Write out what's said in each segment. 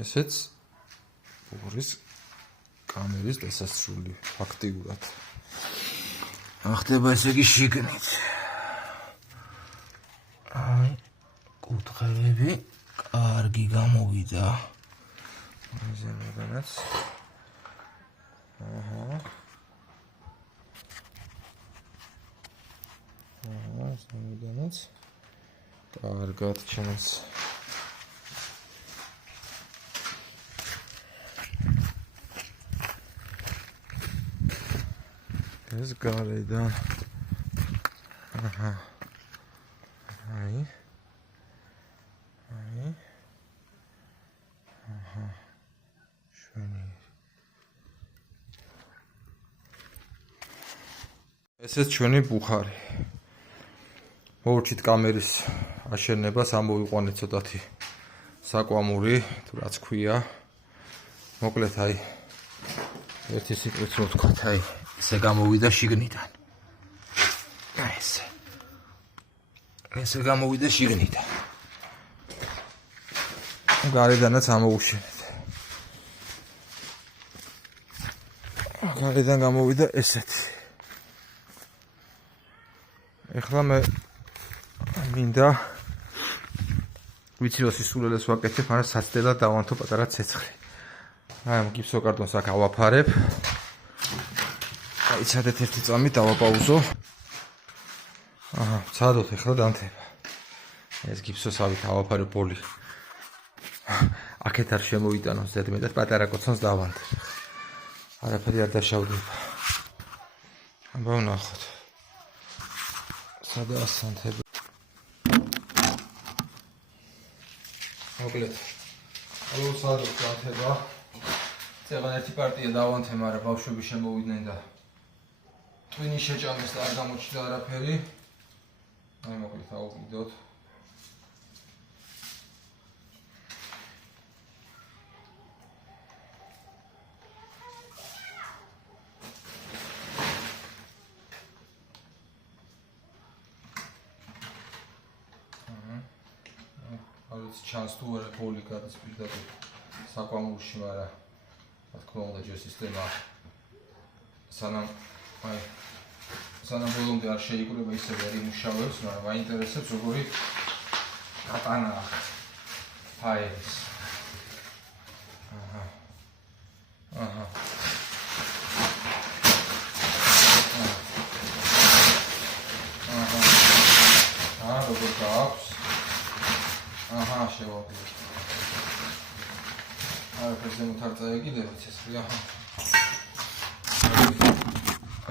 ესეც ბუღრის კამერის დასასრული ფაქტიურად. ახდება ესე იგი შიგნით. აი, კუთხეები კარგი გამოვიდა. ზემოდანაც. ზემოდანაც. კარგად ჩანს. ეს გარედან. აი. ესეც ჩვენი ბუხარი. მოვუჩით კამერის აშენებას, ამოვიყვანეთ ცოტათი საკვამური, თუ რაც ქვია. მოკლედ აი ერთი სიტყვით რო ვთქვათ, აი ესე გამოვიდა შიგნიდან. აი ესე გამოვიდა შიგნიდან. გარედანაც ამოუშენეთ. გარედან გამოვიდა ესეთი. ეხლა მე მინდა ვიცი რომ სისულელეს ვაკეთებ, მაგრამ საცდელად დავანთო პატარა ცეცხლი. აი ამ გიფსოკარტონს აქ ავაფარებ. აი ცადეთ ერთი წამი დავაპაუზო. ცადოთ ეხლა დამთება. ეს გიფსოსავით ავაფარებ ბოლი. აქეთ არ შემოვიტანოს ზედმეტად პატარა კოცონს დავანთებ. არაფერი არ დაშავდება. აბა ვნახოთ. სადაა სანთები. მოკლედ. ალო სადაა სანთება. წეგან ერთი პარტია დავანთე, მაგრამ ბავშვები შემოვიდნენ და ტვინი შეჭამეს და არ გამოჩნდა არაფერი. აი მოკლედ ავუყიდოთ. ჩანს თუ არა ბოლი გადის პირდაპირ საკვამურში, მაგრამ რა თქმა უნდა ჯერ სისტემა სანამ ბოლომდე არ შეიკრება ისევ ვერ იმუშავებს, მაგრამ მაინტერესებს როგორი კატანაა ფაილის. როგორ გააქვს? შევავიდეთ. არაფერს ზემოთ არ წაეკიდებით ცეცხლი.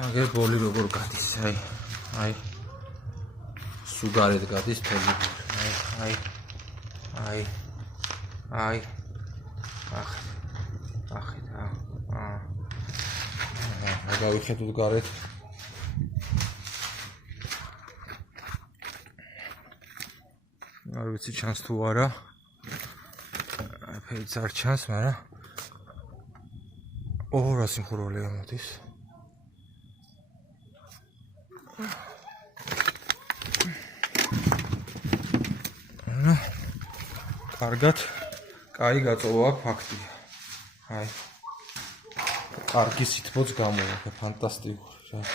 აგერ ბოლი როგორ გადის, აი. სუგარეთ გადის თელი. აი. ახეთ. გავიხედოთ გარეთ. არ ვიცი ჩანს თუ არა. ფერიც არ ჩანს, მაგრამ რა სიმხურვალეა მოდის. კარგად, კაი გაწოვა ფაქტია. აი. კარგი სითბოც გამოვა, ფანტასტიკური.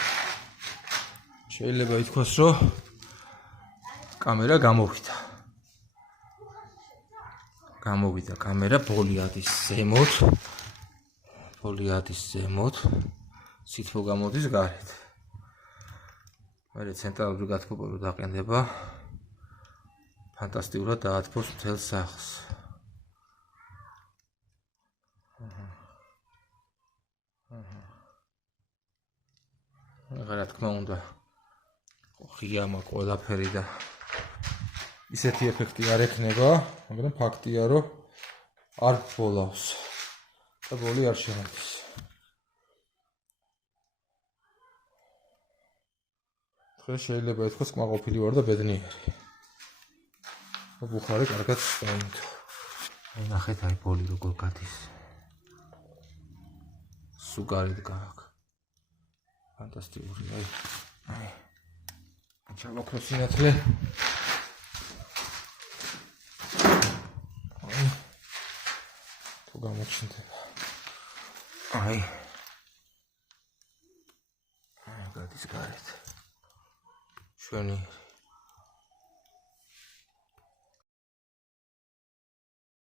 შეიძლება ითქვას, რომ კამერა გამოვიდა. გამოვიდა კამერა, ბოლი ადის ზემოთ, სითბო გამოდის გარეთ. მერე ცენტრალური გათბობები დაყენდება. ფანტასტიკურად დაათბობს მთელ სახლს. რა თქმა უნდა, ღია მაქვს ყველაფერი და ისეთი ეფექტი არ ექნება, მაგრამ ფაქტია, რომ არ ბოლავს და ბოლი არ შემოდის. დღეს შეიძლება ითქვას კმაყოფილი ვარ და ბედნიერი. ბუხარი კარგად დაინთო. აი ნახეთ, აი ბოლი როგორ გადის. სუგარით გააქვს. ფანტასტიკური, აი. ჩამოქროს სინათლე. თუ გამოჩნდება. აი გადის გარეთ. ჩვენი